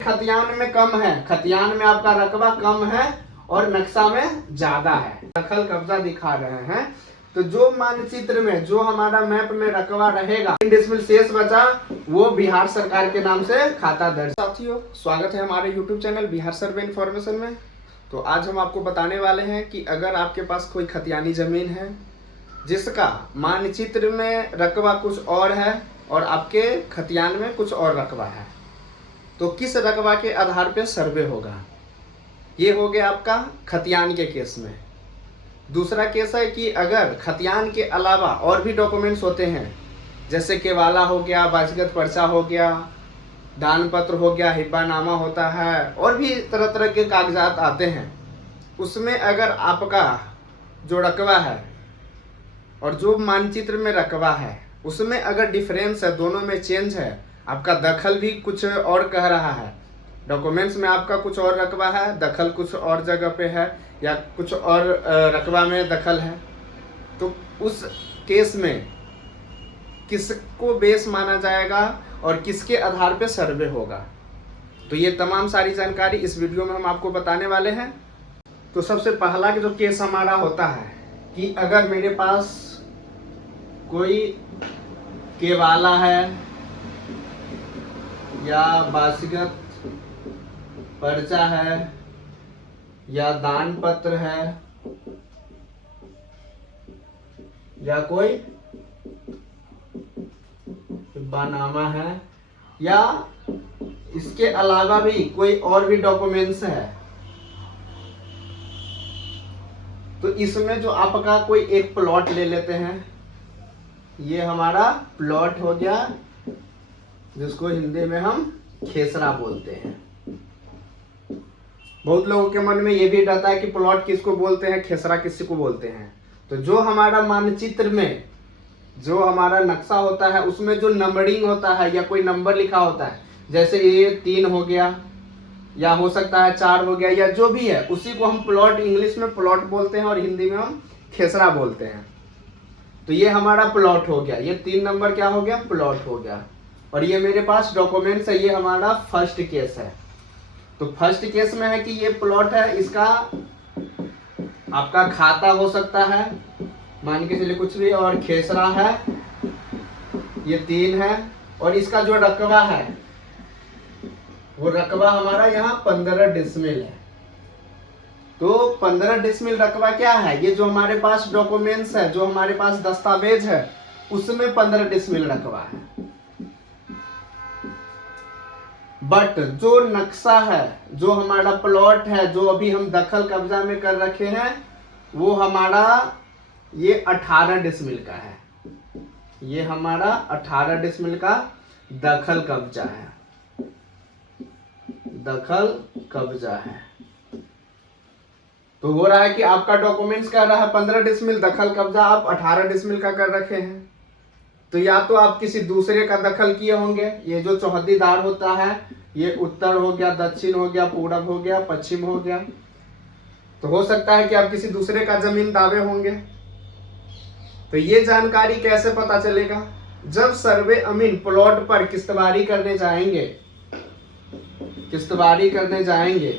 खतियान में कम है, खतियान में आपका रकबा कम है और नक्शा में ज्यादा है। दखल कब्जा दिखा रहे हैं। तो जो मानचित्र में, जो हमारा मैप में रकबा रहेगा, 3 डिसमिल शेष बचा, वो बिहार सरकार के नाम से खाता दर्ज। साथियों, स्वागत है हमारे YouTube चैनल बिहार सर्वे इन्फॉर्मेशन में। तो आज हम आपको बताने वाले हैं कि अगर आपके पास कोई खतियानी जमीन है जिसका मानचित्र में रकबा कुछ और है और आपके खतियान में कुछ और रकबा है, तो किस रकबा के आधार पे सर्वे होगा। ये हो गया आपका खतियान के केस में। दूसरा केस है कि अगर खतियान के अलावा और भी डॉक्यूमेंट्स होते हैं, जैसे केवाला हो गया, वारसीगत पर्चा हो गया, दान पत्र हो गया, हिब्बानामा होता है, और भी तरह तरह के कागजात आते हैं, उसमें अगर आपका जो रकबा है और जो मानचित्र में रकबा है उसमें अगर डिफरेंस है, दोनों में चेंज है, आपका दखल भी कुछ और कह रहा है, डॉक्यूमेंट्स में आपका कुछ और रकबा है, दखल कुछ और जगह पे है, या कुछ और रकबा में दखल है, तो उस केस में किसको बेस माना जाएगा और किसके आधार पे सर्वे होगा। तो ये तमाम सारी जानकारी इस वीडियो में हम आपको बताने वाले हैं। तो सबसे पहला जो केस हमारा होता है कि अगर मेरे पास कोई केवाला है या वारसीगत पर्चा है या दान पत्र है या कोई हिब्बानामा है या इसके अलावा भी कोई और भी डॉक्यूमेंट्स है, तो इसमें जो आपका कोई एक प्लॉट ले लेते हैं, ये हमारा प्लॉट हो गया, जिसको हिंदी में हम खेसरा बोलते हैं। बहुत लोगों के मन में ये भी रहता है कि प्लॉट किसको बोलते हैं, खेसरा किसको बोलते हैं। तो जो हमारा मानचित्र में जो हमारा नक्शा होता है उसमें जो नंबरिंग होता है या कोई नंबर लिखा होता है, जैसे ये 3 हो गया या हो सकता है 4 हो गया या जो भी है, उसी को हम प्लॉट, इंग्लिश में प्लॉट बोलते हैं और हिंदी में हम खेसरा बोलते हैं। तो ये हमारा प्लॉट हो गया, ये 3 नंबर क्या हो गया, प्लॉट हो गया। और ये मेरे पास डॉक्यूमेंट्स है, ये हमारा फर्स्ट केस है। तो फर्स्ट केस में है कि ये प्लॉट है, इसका आपका खाता हो सकता है, मान के चलिए कुछ भी, और खेसरा है, ये 3 है, और इसका जो रकबा है वो रकबा हमारा यहाँ 15 डिसमिल है। तो 15 डिसमिल रकबा क्या है, ये जो हमारे पास डॉक्यूमेंट्स है, जो हमारे पास दस्तावेज है, उसमें 15 डिसमिल रकबा है। बट जो नक्शा है, जो हमारा प्लॉट है, जो अभी हम दखल कब्जा में कर रखे हैं, वो हमारा ये 18 डिसमिल का है। ये हमारा 18 डिसमिल का दखल कब्जा है, दखल कब्जा है। तो हो रहा है कि आपका डॉक्यूमेंट्स कह रहा है 15 डिसमिल, दखल कब्जा आप 18 डिसमिल का कर रखे हैं। तो या तो आप किसी दूसरे का दखल किए होंगे, ये जो चौहद्दीदार होता है, ये उत्तर हो गया, दक्षिण हो गया, पूरब हो गया, पश्चिम हो गया, तो हो सकता है कि आप किसी दूसरे का जमीन दावे होंगे। तो ये जानकारी कैसे पता चलेगा, जब सर्वे अमीन प्लॉट पर किस्तवारी करने जाएंगे, किस्तवारी करने जाएंगे,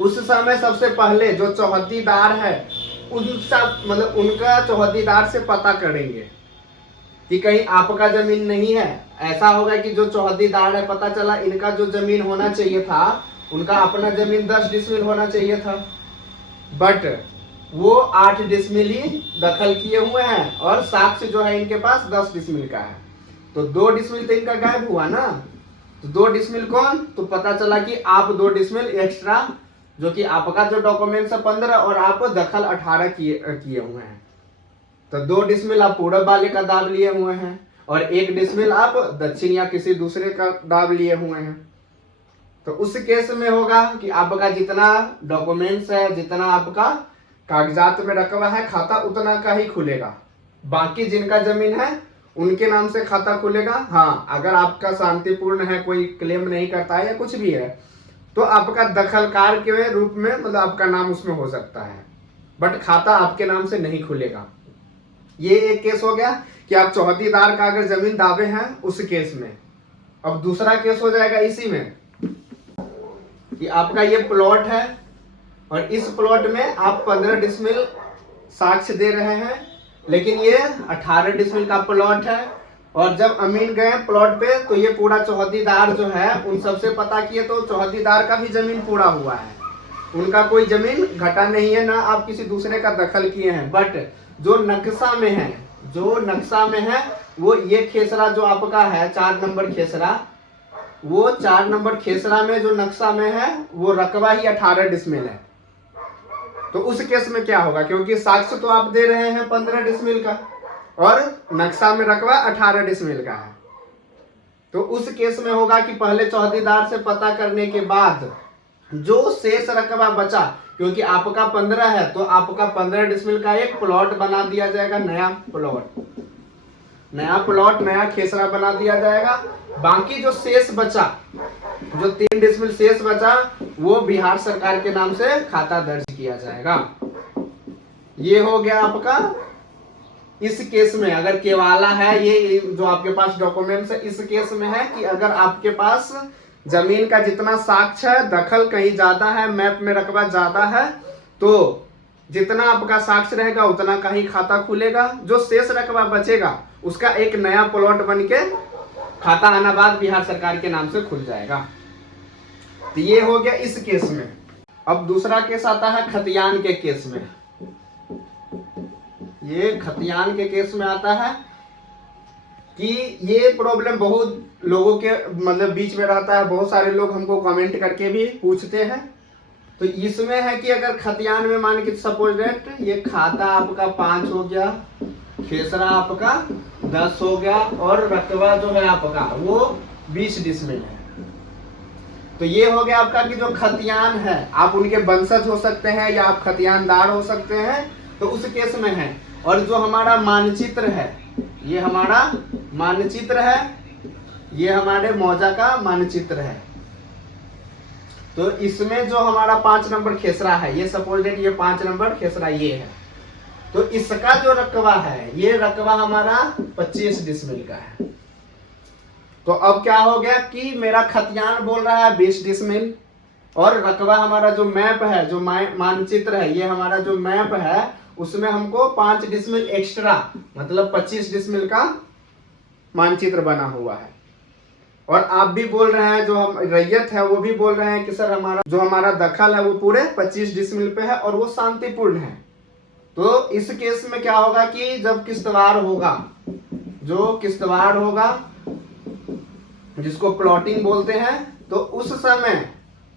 उस समय सबसे पहले जो चौहद्दीदार है उनका, मतलब उनका चौहद्दीदार से पता करेंगे कि कहीं आपका जमीन नहीं है। ऐसा होगा कि जो चौहद्दीदार है, पता चला इनका जो जमीन होना चाहिए था, उनका अपना जमीन 10 डिसमिल होना चाहिए था, बट वो 8 डिसमिल ही दखल किए हुए हैं और साक्ष्य जो है इनके पास 10 डिसमिल का है। तो 2 डिसमिल तो इनका गायब हुआ ना। तो 2 डिसमिल कौन, तो पता चला कि आप 2 डिसमिल एक्स्ट्रा, जो कि आपका जो डॉक्यूमेंट्स है 15 और आप दखल 18 किए हुए हैं, तो 2 डिसमिल आप पूरब वाले का दाब लिए हुए हैं और 1 डिसमिल आप दक्षिण या किसी दूसरे का दाब लिए हुए हैं। तो उस केस में होगा कि आपका जितना डॉक्यूमेंट्स है, जितना आपका कागजात में रकबा है, खाता उतना का ही खुलेगा। बाकी जिनका जमीन है उनके नाम से खाता खुलेगा। हाँ, अगर आपका शांतिपूर्ण है, कोई क्लेम नहीं करता है या कुछ भी है, तो आपका दखलकार के रूप में, मतलब आपका नाम उसमें हो सकता है, बट खाता आपके नाम से नहीं खुलेगा। ये एक केस हो गया कि आप चौहद्दीदार का अगर जमीन दावे हैं उस केस में। अब दूसरा केस हो जाएगा इसी में कि आपका ये प्लॉट है और इस प्लॉट में आप 15 डिसमिल साक्ष्य दे रहे हैं, लेकिन ये 18 डिसमिल का प्लॉट है। और जब अमीन गए प्लॉट पे तो ये पूरा चौहदीदार जो है उन सबसे पता किए तो चौहदीदार का भी जमीन पूरा हुआ है, उनका कोई जमीन घटा नहीं है, ना आप किसी दूसरे का दखल किए हैं। बट जो नक्शा में है, जो नक्शा में है वो ये खेसरा जो आपका है 4 नंबर खेसरा, वो 4 नंबर खेसरा में जो नक्शा में है वो रकबा ही 18 डिसमिल है। तो उस केस में क्या होगा, क्योंकि साक्ष्य तो आप दे रहे हैं 15 डिसमिल का और नक्शा में रकबा 18 डिसमिल का है। तो उस केस में होगा कि पहले चौहदीदार से पता करने के बाद जो शेष रकबा बचा, क्योंकि आपका 15 है तो आपका 15 डिसमिल का एक प्लॉट बना दिया जाएगा, नया प्लॉट नया खेसरा बना दिया जाएगा। बाकी जो शेष बचा, जो 3 डिसमिल शेष बचा, वो बिहार सरकार के नाम से खाता दर्ज किया जाएगा। ये हो गया आपका इस केस में। अगर केवाला है, ये जो आपके पास डॉक्यूमेंट्स है इस केस में है कि अगर आपके पास जमीन का जितना साक्ष्य है, दखल कहीं ज्यादा है, मैप में रकबा ज्यादा है, तो जितना आपका साक्ष्य रहेगा उतना का ही खाता खुलेगा। जो शेष रकबा बचेगा उसका एक नया प्लॉट बन के खाता अनाबाद बिहार सरकार के नाम से खुल जाएगा। तो ये हो गया इस केस में। अब दूसरा केस आता है खतियान के केस में। ये खतियान के केस में आता है कि ये प्रॉब्लम बहुत लोगों के मतलब बीच में रहता है, बहुत सारे लोग हमको कमेंट करके भी पूछते हैं। तो इसमें है कि अगर खतियान में मान के सपोज दैट ये खाता आपका 5 हो गया, खेसरा आपका 10 हो गया और रकबा जो है आपका वो 20 डिसमिल है। तो ये हो गया आपका कि जो खतियान है, आप उनके वंशज हो सकते हैं या आप खतियानदार हो सकते हैं, तो उस केस में है। और जो हमारा मानचित्र है, ये हमारा मानचित्र है, ये हमारे मौजा का मानचित्र है। तो इसमें जो हमारा 5 नंबर खेसरा है, ये सपोज दैट ये 5 नंबर खेसरा ये है, तो इसका जो रकबा है, ये रकबा हमारा 25 डिसमिल का है। तो अब क्या हो गया कि मेरा खतियान बोल रहा है 20 डिसमिल और रकबा हमारा जो मैप है, जो मानचित्र है, ये हमारा जो मैप है उसमें हमको 5 डिसमिल एक्स्ट्रा मतलब 25 डिसमिल का मानचित्र बना हुआ है। और आप भी बोल रहे हैं, जो हम रैयत है वो भी बोल रहे हैं कि सर हमारा दखल है वो पूरे 25 डिसमिल पे है और वो शांतिपूर्ण है। तो इस केस में क्या होगा कि जब किस्तवार होगा, जो किस्तवार होगा जिसको प्लॉटिंग बोलते हैं, तो उस समय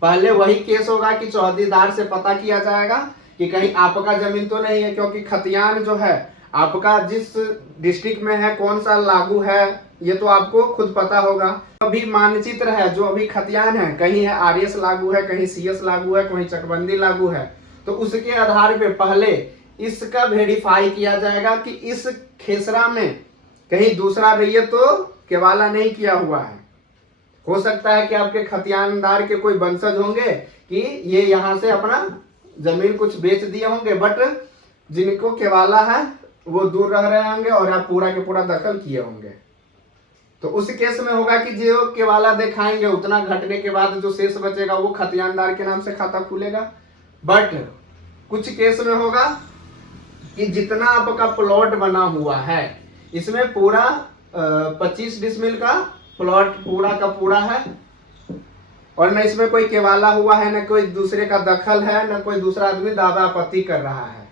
पहले वही केस होगा कि चौहदीदार से पता किया जाएगा कि कहीं आपका जमीन तो नहीं है, क्योंकि खतियान जो है आपका जिस डिस्ट्रिक्ट में है, कौन सा लागू है, ये तो आपको खुद पता होगा। अभी मानचित्र है जो अभी खतियान है, कहीं है आरएस लागू है, कहीं सीएस लागू है, कहीं चकबंदी लागू है। तो उसके आधार पे पहले इसका वेरीफाई किया जाएगा कि इस खेसरा में कहीं दूसरा रैयत तो केवाला नहीं किया हुआ है। हो सकता है कि आपके खतियानदार के कोई वंशज होंगे कि ये यहाँ से अपना जमीन कुछ बेच दिए होंगे, बट जिनको केवाला है वो दूर रह रहे होंगे और आप पूरा के पूरा दखल किए होंगे। तो उस केस में होगा कि जो केवाला दिखाएंगे उतना घटने के बाद जो शेष बचेगा वो खतियानदार के नाम से खाता खुलेगा। बट कुछ केस में होगा कि जितना आपका प्लॉट बना हुआ है इसमें पूरा 25 डिसमिल का प्लॉट पूरा का पूरा है और न इसमें कोई केवाला हुआ है, न कोई दूसरे का दखल है, न कोई दूसरा आदमी दावा आपत्ति कर रहा है।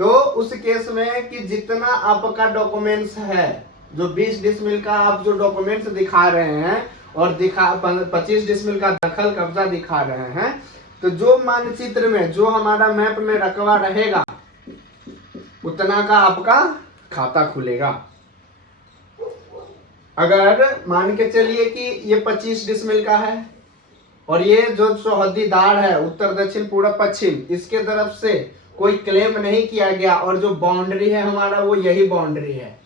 तो उस केस में कि जितना आपका डॉक्यूमेंट्स है, जो 20 डिसमिल का आप जो डॉक्यूमेंट्स दिखा रहे हैं और 25 डिसमिल का दखल कब्जा दिखा रहे हैं, तो जो मानचित्र में जो हमारा मैप में रकबा रहेगा उतना का आपका खाता खुलेगा। अगर मान के चलिए कि ये 25 डिसमिल का है और ये जो चौहदीदार है उत्तर दक्षिण पूर्व पश्चिम, इसके तरफ से कोई क्लेम नहीं किया गया और जो बाउंड्री है हमारा वो यही बाउंड्री है,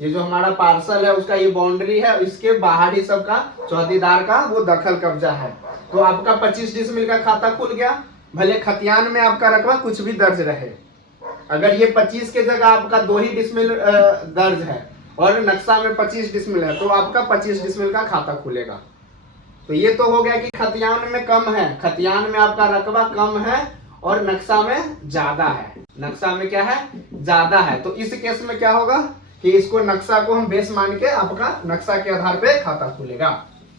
ये जो हमारा पार्सल है उसका ये बाउंड्री है, इसके बाहर ही सबका चौहदीदार का वो दखल कब्जा है, तो आपका 25 डिसमिल का खाता खुल गया। भले खतियान में आपका रकबा कुछ भी दर्ज रहे, अगर ये 25 के जगह आपका 2 ही डिसमिल दर्ज है और नक्शा में 25 डिसमिल है तो आपका 25 डिसमिल का खाता खुलेगा। तो ये तो हो गया कि खतियान में कम है, खतियान में आपका रकबा कम है और नक्शा में ज्यादा है। नक्शा में क्या है, ज्यादा है। तो इस केस में क्या होगा कि इसको नक्शा को हम बेस मान के आपका नक्शा के आधार पे खाता खुलेगा।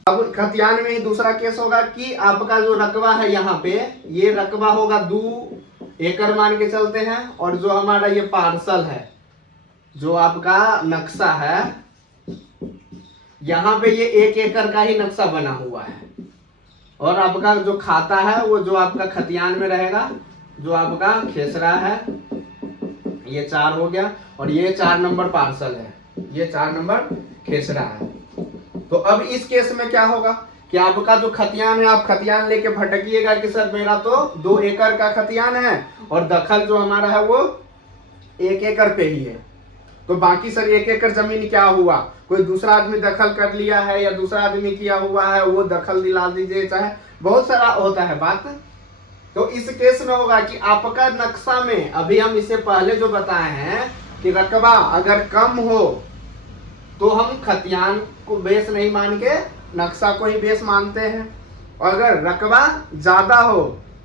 अब खतियान में ही दूसरा केस होगा कि आपका जो रकबा है यहाँ पे, ये रकबा होगा 2 एकड़ मान के चलते हैं, और जो हमारा ये पार्सल है, जो आपका नक्शा है, यहाँ पे ये 1 एकड़ का ही नक्शा बना हुआ है, और आपका जो खाता है वो जो आपका खतियान में रहेगा, जो आपका खेसरा है, ये 4 हो गया, और ये 4 नंबर पार्सल है, ये 4 नंबर खेसरा है। तो अब इस केस में क्या होगा कि आपका जो खतियान है, आप खतियान लेके भटकिएगा कि सर मेरा तो 2 एकड़ का खतियान है और दखल जो हमारा है वो 1 एकड़ पे ही है। तो बाकी सर 1 एकड़ जमीन क्या हुआ, कोई दूसरा आदमी दखल कर लिया है या दूसरा आदमी किया हुआ है, वो दखल दिला दीजिए, चाहे बहुत सारा होता है बात। तो इस केस में होगा कि आपका नक्शा में, अभी हम इससे पहले जो बताए हैं कि रकबा अगर कम हो तो हम खतियान को बेस नहीं मान के नक्शा को ही बेस मानते हैं, और अगर रकबा ज्यादा हो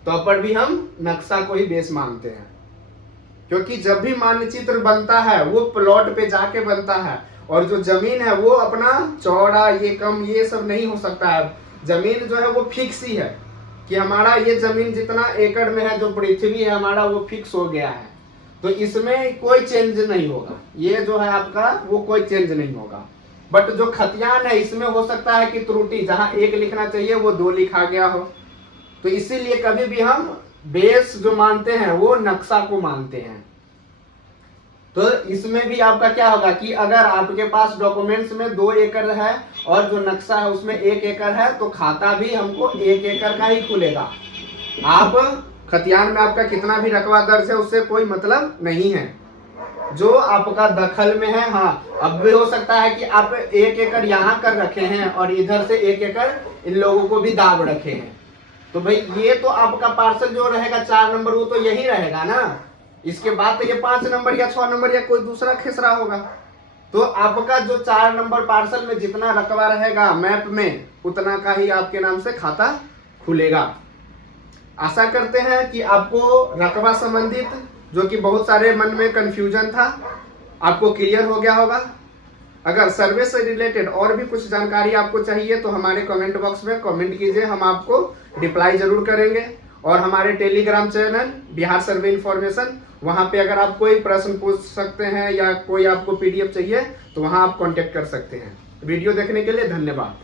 तो पर भी हम नक्शा को ही बेस मानते हैं। क्योंकि जब भी मानचित्र बनता है वो प्लॉट पे जाके बनता है, और जो जमीन है वो अपना चौड़ा, ये कम, ये सब नहीं हो सकता है। जमीन जो है वो फिक्स ही है कि हमारा ये जमीन जितना एकड़ में है, जो पृथ्वी है हमारा, वो फिक्स हो गया है। तो इसमें कोई चेंज नहीं होगा, ये जो है आपका वो कोई चेंज नहीं होगा। बट जो खतियान है इसमें हो सकता है कि त्रुटि, जहां 1 लिखना चाहिए वो 2 लिखा गया हो। तो इसीलिए कभी भी हम बेस जो मानते हैं वो नक्शा को मानते हैं। तो इसमें भी आपका क्या होगा कि अगर आपके पास डॉक्यूमेंट्स में 2 एकड़ है और जो नक्शा है उसमें 1 एकड़ है, तो खाता भी हमको 1 एकड़ का ही खुलेगा। आप खतियान में आपका कितना भी रकबा दर्ज है उससे कोई मतलब नहीं है, जो आपका दखल में है। हाँ, अब भी हो सकता है कि आप 1 एकड़ यहाँ कर रखे हैं और इधर से 1 एकड़ इन लोगों को भी दाब रखे हैं, तो भाई ये तो आपका पार्सल जो रहेगा 4 नंबर वो तो यही रहेगा ना। इसके बाद तो ये 5 नंबर या 6 नंबर या कोई दूसरा खेसरा होगा। तो आपका जो 4 नंबर पार्सल में जितना रकबा रहेगा मैप में, उतना का ही आपके नाम से खाता खुलेगा। आशा करते हैं कि आपको रकबा संबंधित जो कि बहुत सारे मन में कंफ्यूजन था, आपको क्लियर हो गया होगा। अगर सर्वे से रिलेटेड और भी कुछ जानकारी आपको चाहिए तो हमारे कमेंट बॉक्स में कमेंट कीजिए, हम आपको रिप्लाई जरूर करेंगे। और हमारे टेलीग्राम चैनल बिहार सर्वे इन्फॉर्मेशन, वहाँ पे अगर आप कोई प्रश्न पूछ सकते हैं या कोई आपको PDF चाहिए तो वहाँ आप कांटेक्ट कर सकते हैं। वीडियो देखने के लिए धन्यवाद।